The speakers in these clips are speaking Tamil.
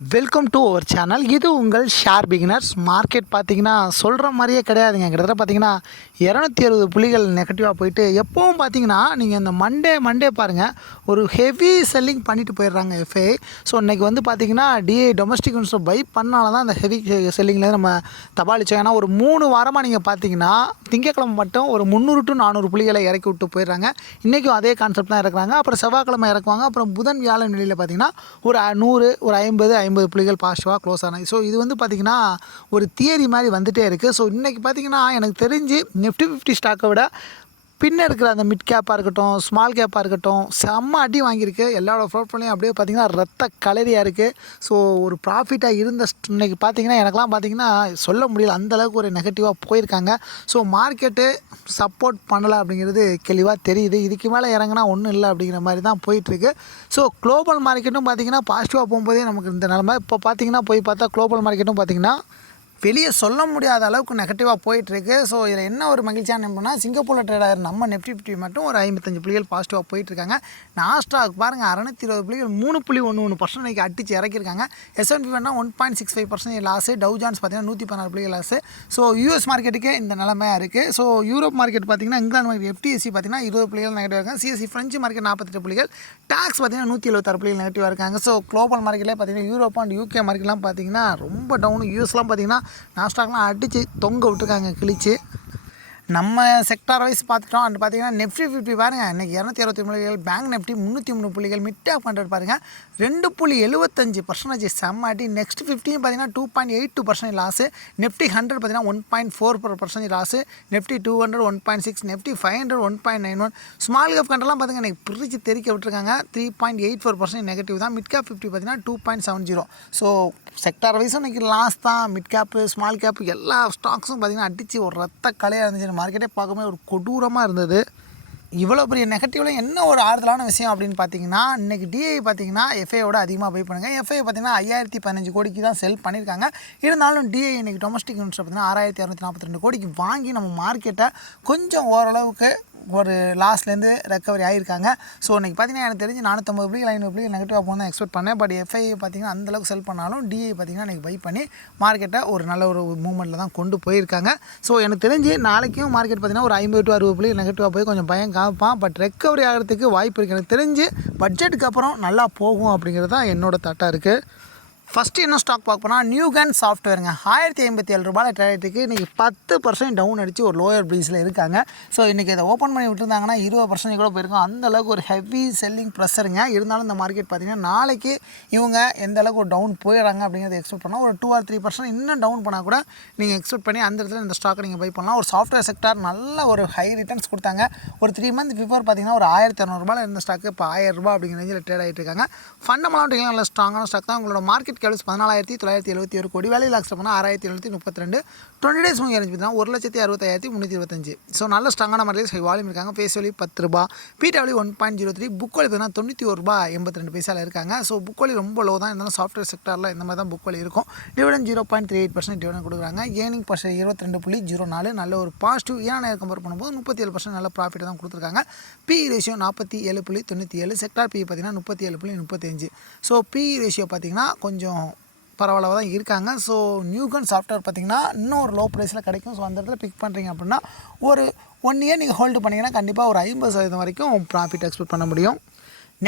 Welcome to our channel. இது உங்கள் ஷேர் பிகினர்ஸ். மார்க்கெட் பார்த்தீங்கன்னா சொல்கிற மாதிரியே கிடையாதுங்க. கிட்டத்தட்ட பார்த்தீங்கன்னா 260 புள்ளிகள் நெகட்டிவாக போயிட்டு, எப்போவும் பார்த்தீங்கன்னா நீங்கள் இந்த மண்டே பாருங்கள், ஒரு ஹெவி செல்லிங் பண்ணிட்டு போயிடுறாங்க எஃப்ஐ. ஸோ இன்றைக்கி வந்து பார்த்தீங்கன்னா டிஐ டொமஸ்டிக் இன்வெஸ்டர் பை பண்ணால தான் அந்த ஹெவி செல்லிங்லேருந்து நம்ம தபாலிச்சோம். ஏன்னா ஒரு 3 வாரமாக நீங்கள் பார்த்தீங்கன்னா திங்கக்கிழமை மட்டும் ஒரு 300 to 400 புள்ளிகளை இறக்கி விட்டு போயிடுறாங்க. இன்றைக்கும் அதே கான்செப்ட் தான் இறக்குறாங்க. அப்புறம் செவ்வாய்க்கிழமை இறக்குவாங்க. அப்புறம் புதன் வியாழன் வெளியில் பார்த்தீங்கன்னா ஒரு 100 ஒரு 50 புள்ளிகள் பாசிட்டிவாக க்ளோஸ் ஆனாங்க. ஸோ இது வந்து பார்த்திங்கன்னா ஒரு தியரி மாதிரி வந்துகிட்டே இருக்குது. ஸோ இன்றைக்கி பார்த்திங்கன்னா எனக்கு தெரிஞ்சு நிஃப்டி 50 ஸ்டாக்கை விட பின்ன இருக்கிற அந்த மிட் கேப்பாக இருக்கட்டும், ஸ்மால் கேப்பாக இருக்கட்டும், செம்ம அடி வாங்கியிருக்கு. எல்லாரோட போர்ட்ஃபோலியோவும் அப்படியே பார்த்திங்கன்னா ரத்த கலரியாக இருக்குது. ஸோ ஒரு ப்ராஃபிட்டாக இருந்த இன்றைக்கி பார்த்திங்கன்னா எனக்கெலாம் பார்த்திங்கன்னா சொல்ல முடியல, அந்தளவுக்கு ஒரு நெகட்டிவாக போயிருக்காங்க. ஸோ மார்க்கெட்டு சப்போர்ட் பண்ணலை அப்படிங்கிறது தெளிவாக தெரியுது. இதுக்கு மேலே இறங்கினா ஒன்றும் இல்லை அப்படிங்கிற மாதிரி தான் போயிட்டுருக்கு. ஸோ குளோபல் மார்க்கெட்டும் பார்த்திங்கன்னா பாசிட்டிவாக போகும்போதே நமக்கு இந்த நிலமை. இப்போ பார்த்திங்கன்னா போய் பார்த்தா குளோபல் மார்க்கெட்டும் பார்த்திங்கன்னா வெளியே சொல்ல முடியாத அளவுக்கு நெகட்டிவாக போயிட்டுருக்கு. ஸோ இதில் என்ன ஒரு மகிழ்ச்சியான என்னன்னா, சிங்கப்பூரில் ட்ரேட் ஆகிற நம்ம நிஃப்டி 50 மட்டும் ஒரு 55 புள்ளிகள் பாசிட்டிவாக போயிட்டுருக்காங்க. நாஸ்டாக் பாருங்கள் 620 புள்ளிகள் 3.11% அடிச்சு இறக்கியிருக்காங்க. S&P வேணா 1.65% லாஸு. டவ் ஜான்ஸ் பார்த்தீங்கன்னா 116 புள்ளிகள் லாஸு. ஸோ யூஎஸ் மார்க்கெட்டுக்கு இந்த நிலைமையாக இருக்குது. ஸோ யூரோப் மார்க்கெட் பார்த்திங்கன்னா இங்கிலாந்து மார்க்கெட் FTSE பார்த்திங்கன்னா 20 புள்ளிகள் நெகட்டிவாக இருக்காங்க. CSE ஃப்ரெஞ்சு மார்க்கெட் 48 புள்ளிகள். டாக்ஸ் பார்த்திங்கன்னா 176 புள்ளிகள் நெகட்டிவாக இருக்காங்க. ஸோ குளோபல் மார்க்கெட்லேயே பார்த்திங்கன்னா யூரோப் அண்ட் UK மார்க்கெட்லாம் பார்த்திங்கன்னா ரொம்ப டவுனு. யூஎஸ்லாம் பார்த்திங்கன்னா நாஸ்டாக்லாம் அடித்து தொங்க விட்டுருக்காங்க கிழிச்சு. நம்ம செக்டார் வைஸ் பார்த்துட்டோம். அண்ட் பார்த்தீங்கன்னா நிஃப்டி 50 பாருங்கள் இன்றைக்கி 260 புள்ளிகள், பேங்க் நிஃப்டி 303 புள்ளிகள், மிட் கேப் 100 பாருங்கள் 2.75% செம்ம அடி. நெக்ஸ்ட் 50 பார்த்தீங்கன்னா 2.82% லாஸு. நிஃப்டி 100 பார்த்தீங்கன்னா 1.44% loss. Nifty 200 1.6, Nifty 500 1.91. Small cap கண்டெல்லாம் பார்த்தீங்கன்னா இன்றைக்கி பிரித்து தெரிக்க விட்டுருக்காங்க. 3.84% நெகட்டிவ் தான். மிட் கேப் 50 பார்த்தீங்கன்னா 2.70. ஸோ செக்டார் வைஸும் இன்றைக்கி லாஸ் தான். மிட் கேப்பு ஸ்மால் கேப்பு எல்லா ஸ்டாக்ஸும் பார்த்திங்கன்னா அடித்து ஒரு ரத்த கலையாக இருந்துச்சு. மார்க்கெட்டே பார்க்கும்போது ஒரு கொடூரமாக இருந்தது. இவ்வளோ பெரிய நெகட்டிவில் என்ன ஒரு ஆறுதலான விஷயம் அப்படின்னு பார்த்தீங்கன்னா, இன்றைக்கி டிஐ பார்த்தீங்கன்னா எஃப்ஐயோட அதிகமாக பை பண்ணுங்கள். எஃப்ஐ பார்த்தீங்கன்னா 5015 கோடிக்கு தான் செல் பண்ணியிருக்காங்க. இருந்தாலும் டிஐ இன்றைக்கி டொமஸ்டிக் இன்வெஸ்டர் பார்த்தீங்கன்னா 6642 கோடிக்கு வாங்கி நம்ம மார்க்கெட்டை கொஞ்சம் ஓரளவுக்கு ஒரு லாஸ்ட்லேருந்து ரெக்கவரி ஆகியிருக்காங்க. ஸோ இன்றைக்கி பார்த்தீங்கன்னா எனக்கு தெரிஞ்சு 450 புள்ளிகள் 500 புள்ளிகள் நெகட்டிவாக போகணும் தான் எக்ஸ்பெக்ட் பண்ணேன். பட் எஃப்ஐ பார்த்தீங்கன்னா அந்தளவுக்கு செல் பண்ணாலும் டிஐ பார்த்தீங்கன்னா இன்றைக்கி பை பண்ணி மார்க்கெட்டை ஒரு நல்ல ஒரு மூமெண்ட்டில் தான் கொண்டு போயிருக்காங்க. ஸோ எனக்கு தெரிஞ்சு நாளைக்கும் மார்க்கெட் பார்த்தீங்கன்னா ஒரு 50 to 60 புள்ளிகள் நெகட்டிவாக போய் கொஞ்சம் பயம் காப்பான். பட் ரெக்கவரி ஆகிறதுக்கு வாய்ப்பு இருக்குது. எனக்கு தெரிஞ்சு பட்ஜெட்டுக்கு அப்புறம் நல்லா போகும் அப்படிங்கிறது தான் என்னோட தாட்டாக இருக்குது. ஃபஸ்ட்டு என்ன ஸ்டாக் பார்க்க நியூகன் சாஃப்ட்வேருங்க. 1057 ரூபாயில் ட்ரேட்டுக்கு இன்றைக்கி 10% டவுன் அடித்து ஒரு லோயர் ப்ரைஸில் இருக்காங்க. ஸோ இன்றைக்கி இதை ஓப்பன் பண்ணி விட்டுருந்தாங்கன்னா 20% கூட போயிருக்கும். அந்தளவுக்கு ஒரு ஹெவி செல்லிங் ப்ரெஷருங்க. இருந்தாலும் இந்த மார்க்கெட் பார்த்திங்கன்னா நாளைக்கு இவங்க எந்த அளவுக்கு ஒரு டவுன் போயிடறாங்க அப்படிங்கிறத எக்ஸ்பெக்ட் பண்ணால் ஒரு 2 or 3% இன்னும் டவுன் பண்ணால் கூட நீங்கள் எக்ஸ்பெக்ட் பண்ணி அந்த இடத்துல இந்த ஸ்டாக்கை நீங்கள் பை பண்ணலாம். ஒரு சாஃப்ட்வேர் செக்டார் நல்ல ஒரு ஹை ரிட்டர்ன்ஸ் கொடுத்தாங்க. ஒரு 3 month பிஃபோர் பார்த்திங்கன்னா ஒரு 1200 ரூபாயில் இருந்த ஸ்டாக்கு இப்போ 1000 ரூபா அப்படிங்கிற ரேஞ்சில் ட்ரேட் ஆகிட்டு இருக்காங்க. ஃபண்டமெண்டலாக நல்ல ஸ்ட்ராங்கான ஸ்டாக் தான். உங்களோட மார்க்கெட் கேப்ஸ் 14971 கோடி. வேலை லாக்ஸ் பண்ணால் 6732. 20 days மூவி அரேஞ்ச் பண்ணால் 1,65,325. ஸோ நல்ல ஸ்ட்ராங்கான மார்க்கெட் ஹை வால்யூம் இருக்காங்க. ஃபேஸ் வேல்யூ 10 ரூபா. பிடபிள்யூ 1.03. புக் வேல்யூ பார்த்தீங்கன்னா 91 ரூபா 82 பைசாவில் இருக்காங்க. ஸோ புக் வேல்யூ ரொம்ப லோ தான். இருந்தாலும் சாஃப்ட்வேர் செக்டரில் இந்த மாதிரி தான் புக் வேல்யூ இருக்கும். டிவிடன் 0.38% டிவிடன் கொடுக்குறாங்க. Earning per share 22.04. நல்ல ஒரு பாசிட்டிவ். ஏன்னா கம்பேர் பண்ணும்போது 37% நல்ல ப்ராஃபிட் தான் கொடுத்துருக்காங்க. B ratio 47.97. செக்டார் பி பார்த்தீங்கன்னா 37.35. ஸோ பி ரேஷியோ பார்த்தீங்கன்னா கொஞ்சம் பரவாயில்ல தான் இருக்காங்க. ஸோ நியூகன் சாஃப்ட்வேர் பார்த்திங்கன்னா இன்னும் ஒரு லோ ப்ரைஸில் கிடைக்கும். ஸோ அந்த இடத்துல பிக் பண்ணுறீங்க அப்படின்னா ஒரு 1 year நீங்கள் ஹோல்டு பண்ணிங்கன்னா கண்டிப்பாக ஒரு 50% வரைக்கும் ப்ராஃபிட் எக்ஸ்பெக்ட் பண்ண முடியும்.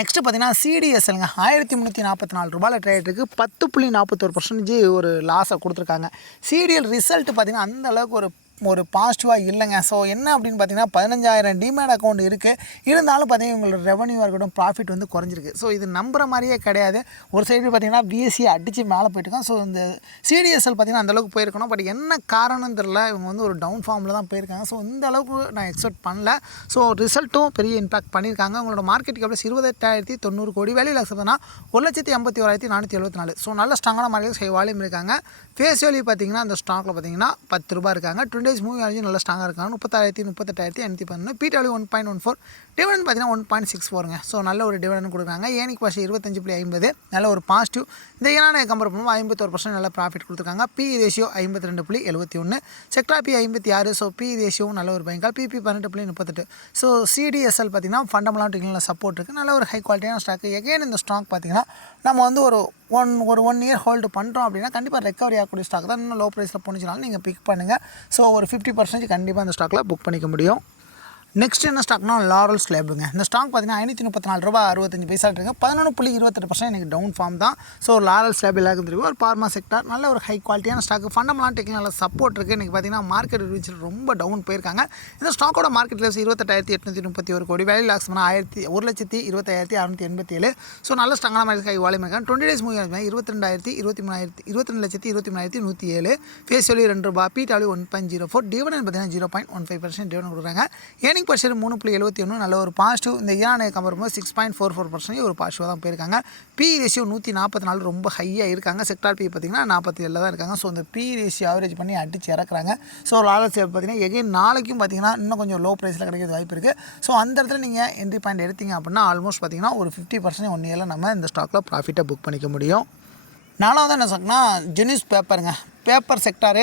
நெக்ஸ்ட்டு பார்த்தீங்கன்னா சிடிஎஸ்எல்ங்க 1344 ரூபாயில் ட்ரேட்டுக்கு 10.41% ஒரு லாஸை கொடுத்துருக்காங்க. சிடிஎல் ரிசல்ட் பார்த்திங்கன்னா அந்தளவுக்கு ஒரு பாசிட்டிவாக இல்லைங்க. ஸோ என்ன அப்படின்னு பார்த்தீங்கன்னா 15000 டிமேட் அக்கௌண்ட் இருக்குது. இருந்தாலும் பார்த்தீங்கன்னா உங்களோட ரெவன்யூவாக இருக்கட்டும் ப்ராஃபிட் வந்து குறைஞ்சிருக்கு. ஸோ இது நம்புற மாதிரியே கிடையாது. ஒரு சைடு பார்த்தீங்கன்னா பிஎஸ்சி அடித்து மேலே போயிட்டுருக்கான். ஸோ இந்த சிடிஎஸ்எல் பார்த்தீங்கன்னா அந்தளவுக்கு போயிருக்கணும். பட் என்ன காரணம் தெரில, இவங்க வந்து ஒரு டவுன் ஃபார்மில் தான் போயிருக்காங்க. ஸோ இந்த அளவுக்கு நான் எக்ஸ்பெக்ட் பண்ணல. ஸோ ரிசல்ட்டும் பெரிய இம்பாக்ட் பண்ணியிருக்காங்க. உங்களோட மார்க்கெட் கேப்ஸ் 28,090 கோடி. வேல்யூ லாக்ஸ் பார்த்தீங்கன்னா 1,81,474. ஸோ நல்ல ஸ்ட்ராங்கான மார்க்கெட் ஹை வால்யூம் இருக்காங்க. ஃபேஸ் வேல்யூ பார்த்தீங்கன்னா அந்த ஸ்டாக்கில் பார்த்தீங்கன்னா 10 ரூபா இருக்காங்க. 20 days மூவி ஆரஞ்சு நல்லா ஸ்ட்ராங்காக இருக்காங்க. 36,000 பிடபிள்யூ 1.14. டிவிடன் பார்த்தீங்கன்னா 1.64ங்க. ஸோ நல்ல ஒரு டிவிடன் கொடுக்குறாங்க. ஏனிக் பாஷை 25.50. நல்ல ஒரு பாசிட்டிவ். இந்த ஏன்னா கம்பேர் பண்ணும்போது 51% நல்ல ப்ராஃபிட் கொடுத்துருக்காங்க. B ratio 52.71. செக்டா B 56. So B ரேஷியோவும் நல்ல ஒரு பயங்கால். பிபி 12.38. ஸோ சிடிஎஸ்எல் பார்த்தீங்கன்னா ஃபண்டமெண்டலாக சப்போர்ட் இருக்குது. நல்ல ஒரு ஹை குவாலிட்டியான ஸ்டாக்கு. எகைன் இந்த ஸ்டாக் பார்த்தீங்கன்னா நம்ம வந்து ஒரு ஒரு 1 இயர் ஹோல்டு பண்ணுறோம் அப்படின்னா கண்டிப்பாக ரெக்கவரி ஆகக்கூடிய ஸ்டாக் தான். இன்னும் லோ ப்ரைஸில் போணுச்சுனாலும் நீங்கள் பிக் பண்ணுங்கள். ஸோ ஒரு 50% கண்டிப்பாக இந்த ஸ்டாக்கில் புக் பண்ணிக்க முடியும். நெக்ஸ்ட் என்ன ஸ்டாக்னா லாரல் ஸ்லேபுங்க. இந்த ஸ்டாக் பார்த்தீங்கன்னா ₹534.65 இருக்குது. 11.28% எனக்கு டவுன் ஃபார்ம் தான். ஸோ லாரல் ஸ்லேப் எல்லாருக்கும் தெரியும், ஒரு பார்மா செக்டார், நல்ல ஒரு ஹை குவாலிட்டியான ஸ்டாக், ஃபண்டமெண்டல் டெக்னிக்கல் சப்போர்ட் இருக்குது. இன்றைக்கி பார்த்தீங்கன்னா மார்க்கெட் ரீச் ரொம்ப டவுன் போயிருக்காங்க. இந்த ஸ்டாக்கோட மார்க்கெட் லெவல்ஸ் 28,831 கோடி, வேல்யூ லாக்ஸ் பண்ணால் 1,20,687. ஸோ நல்ல ஸ்ட்ராங்கான மாதிரி ஹை வால்யூம் இருக்காங்க. 20 days moving 22,23,107. Face value ₹2, PW 1.04, dividend பார்த்தீங்கன்னா 0.15% டிவிடெண்ட் கொடுக்குறாங்க. ஏர்னிங் பர் ஷேர் 3.71, நல்ல ஒரு பாசிட்டிவ். இந்த ஈரானை கம்பேர் பண்ணும்போது 6.44% ஒரு பாசிட்டிவாக தான் போயிருக்காங்க. பி ரேஷியோ 144 ரொம்ப ஹையாக இருக்காங்க. செக்டார் பி பார்த்தீங்கன்னா 47 தான் இருக்காங்க. ஸோ இந்த பி ரேஷியோ ஆவரேஜ் பண்ணி அடிச்சு இறக்குறாங்க. ஸோ லாரல் ஸ்லேப் பார்த்தீங்கன்னா எகைன் நாளைக்கும் பார்த்தீங்கன்னா இன்னும் கொஞ்சம் லோ ப்ரைஸில் கிடைக்கிறது வாய்ப்பு இருக்குது. ஸோ அந்த இடத்துல நீங்கள் என்ட்ரி பாயிண்ட் எடுத்தீங்க அப்படின்னா ஆல்மோஸ்ட் பார்த்தீங்கன்னா ஒரு 50% 1 இயரில் நம்ம இந்த ஸ்டாக்கில் ப்ராஃபிட்டாக புக் பண்ணிக்க முடியும். நாலாவது என்ன ஸ்டாக்னா ஜெனியூஸ் பேப்பருங்க. பேப்பர் செக்டாரு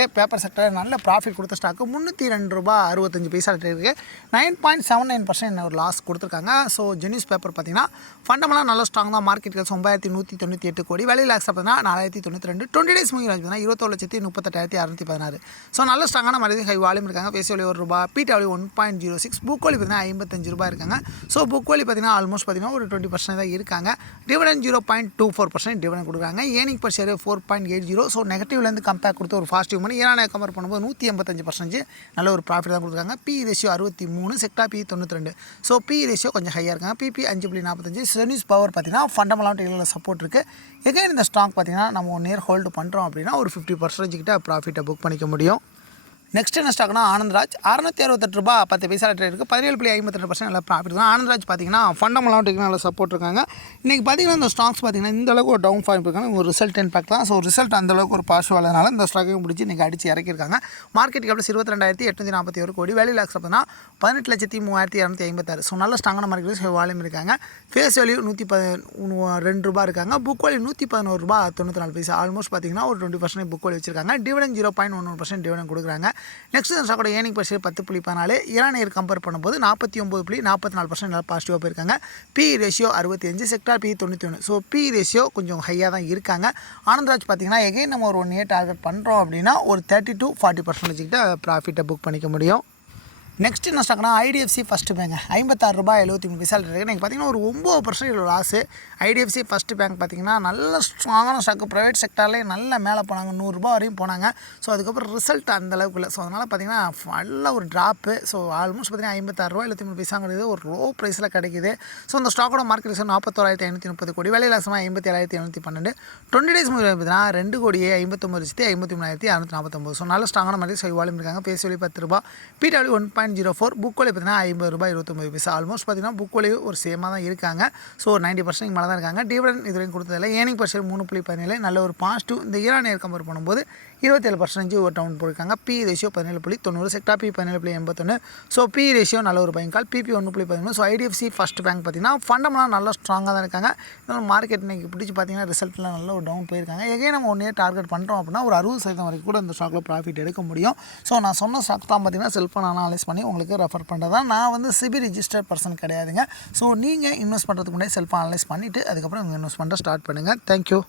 நல்ல ப்ராஃபிட் கொடுத்த ஸ்டாக்கு ₹302.65 இருக்குது. 9.79% ஒரு லாஸ் கொடுத்துருக்காங்க. ஸோ ஜெனியூஸ் பேப்பர் பார்த்தீங்கன்னா ஃபண்டமெல்லாம் நல்ல ஸ்ட்ராங் தான். மார்க்கெட் கேஸ் 9,198 கோடி, வேல்யூ லாக்ஸ் பார்த்தீங்கன்னா 4,092. 20 days மூவி பார்த்தீங்கன்னா 21,38,616. ஸோ நல்ல ஸ்ட்ராங்கான மாதிரி ஹை வால்யூம் இருக்காங்க. Face value ₹1, PW 1.06, book value பார்த்தீங்கன்னா ₹55 இருக்காங்க. ஸோ புக் வேல்யூ பார்த்தீங்கன்னா ஆல்மோஸ்ட் பார்த்தீங்கன்னா ஒரு 20% தான் இருக்காங்க. டிவிடெண்ட் 0.24% டிவிடெண்ட் கொடுக்குறாங்க. Earning per share 4.80. ஸோ நெகட்டிவ்லேருந்து கம்பேர் கொடுத்து ஒரு பாசிட்டிவ் மணி. ஈரானை கம்பேர் பண்ணும்போது 185% நல்ல ஒரு ப்ராஃபிட் தான் கொடுக்குறாங்க. B ratio 63, sector B 92. So P ratio கொஞ்சம் ஹையாக இருக்காங்க. பிபி 5.45. ஜெனியூஸ் பவர் பார்த்தீங்கன்னா ஃபண்டமெண்டல் டெக்னிக்கல் சப்போர்ட் இருக்குது. எகைன் இந்த ஸ்டாக் பார்த்தீங்கன்னா நம்ம 1 இயர் ஹோல்டு பண்ணுறோம் அப்படின்னா ஒரு 50% கிட்ட ப்ராஃபிட்டை புக் பண்ணிக்க முடியும். நெக்ஸ்ட் என்ன ஸ்டாக்னா ஆனந்த்ராஜ் ₹668.10 ட்ரேட் இருக்குது. 17.52% நல்ல ப்ராஃபிட் தான். ஆனந்த்ராஜ் பார்த்தீங்கன்னா ஃபண்டமெண்டல் டெக்னிக்கல் சப்போர்ட் இருக்காங்க. இன்றைக்கி பார்த்தீங்கன்னா இந்த ஸ்டாக்ஸ் பார்த்தீங்கன்னா இந்த அளவுக்கு ஒரு டவுன் ஃபார்ம் இருக்காங்க. ஒரு ரிசல்ட் இம்பாக்ட் தான். ஸோ ரிசல்ட் அந்தளவுக்கு ஒரு பாசிட்டிவ் ஆனதுனால இந்த ஸ்டாக்கையும் பிடிச்சி இன்றைக்கி அடிச்சு இறக்கியிருக்காங்க. மார்க்கெட் கேப்ஸ் 22,841 கோடி, வேல்யூ லாக்ஸ் பார்த்தீங்கன்னா 18,32,256. ஸோ நல்ல ஸ்ட்ராங்கான மார்க்கெட் வால்யூம் இருக்காங்க. ஃபேஸ் வேல்யூ ₹112 இருக்காங்க. Book value ₹111.94. ஆல்மோஸ்ட் பார்த்தீங்கன்னா ஒரு 20% புக் வேல்யூ வச்சிருக்காங்க. டிவிடெண்ட் 0.11% டிவிடெண்ட் கொடுக்குறாங்க. நெக்ஸ்ட் இந்த ஸ்டாக்கோட ஏர்னிங் பர் ஷேர் 10.14. ஈரானியர் கம்பேர் பண்ணும்போது 49.44% நல்லா பாசிட்டிவாக போயிருக்காங்க. P ratio 65, sector B 91. So P ratio கொஞ்சம் ஹையாக தான் இருக்காங்க. ஆனந்த்ராஜ் பார்த்தீங்கன்னா எகைன் நம்ம ஒரு 1 இயர் டார்கெட் பண்ணுறோம் அப்படின்னா ஒரு 30 to 40% கிட்ட ப்ராஃபிட்டை புக் பண்ணிக்க முடியும். நெக்ஸ்ட் என்ன ஸ்டாக்னா ஐடிஎஃப்சி ஃபஸ்ட் பேங்க் ₹56.73 இருக்குது. இன்றைக்கி பார்த்தீங்கன்னா ஒரு 9% லாஸு. ஐடிஎஃப்சி ஃபஸ்ட் பேங்க் பார்த்தீங்கன்னா நல்ல ஸ்ட்ராங்கான ஸ்டாக்கு. ப்ரைவேட் செக்டார்லேயே நல்ல மேலே போனாங்க, ₹100 வரையும் போனாங்க. ஸோ அதுக்கப்புறம் ரிசல்ட் அந்தளவுக்கு இல்லை. ஸோ அதனால் பார்த்தீங்கன்னா நல்ல ஒரு ட்ராப்பு. ஸோ ஆல்மோஸ்ட் பார்த்தீங்கன்னா ₹56.73 ஒரு லோ ப்ரைஸில் கிடைக்கிது. ஸோ அந்த ஸ்டாக்கோட மார்க்கெட் 41,530 கோடி, வேல்யூ லாக்ஸ் 57,712. 20 days மூவி பார்த்தீங்கன்னா ₹2,59,53,649. ஸோ நல்ல ஸ்ட்ராங்கான மார்க்கெட் வால்யூம் இருக்காங்க. Face value ₹10, PW 1.04, book value பார்த்தீங்கன்னா ₹50.29. ஆல்மோஸ்ட் பார்த்தீங்கன்னா புக் வேல்யூ ஒரு சேமாக தான் இருக்காங்க. ஸோ 90% மேலே தான் இருக்காங்க. டிவிடெண்ட் இதுவரைக்கும் கொடுத்ததில்லை. ஏர்னிங் பர் ஷேர் 3.17, நல்ல ஒரு பாசிட்டிவ். இந்த ஈரானியர் கம்பேர் பண்ணும்போது 27% ஒரு டவுன் போயிருக்காங்க. P ratio 17.90, sector P 17.81. So P ratio நல்ல ஒரு பையங்கால். PB 1.13. So IDFC first bank பார்த்தீங்கன்னா ஃபண்டமெல்லாம் நல்லா ஸ்ட்ராங்காக தான் இருக்காங்க. இன்னும் மார்க்கெட் இன்றைக்கி பிடிச்சி பார்த்தீங்கன்னா ரிசல்ட்லாம் நல்ல ஒரு டவுன் போயிருக்காங்க. எகைன் நம்ம 1 இயர் டார்கெட் பண்ணுறோம் அப்படின்னா ஒரு 60% வரைக்கும் கூட இந்த ஸ்டாக்கில் ப்ராஃபிட் எடுக்க முடியும். ஸோ நான் சொன்ன ஸ்டாக் தான் பார்த்தீங்கன்னா செல்ஃபோன் அனாலிஸ் பண்ணி உங்களுக்கு ரெஃபர் பண்ணுறது தான். நான் வந்து சிபி ரிஜிஸ்டர்ட் பர்சன் கிடையாதுங்க. ஸோ நீங்கள் இன்வெஸ்ட் பண்ணுறதுக்கு முன்னாடி செல்ஃப் அனலைஸ் பண்ணிவிட்டு அதுக்கப்புறம் நீங்கள் இன்வெஸ்ட் பண்ணுற ஸ்டார்ட் பண்ணுங்கள். தேங்க்யூ.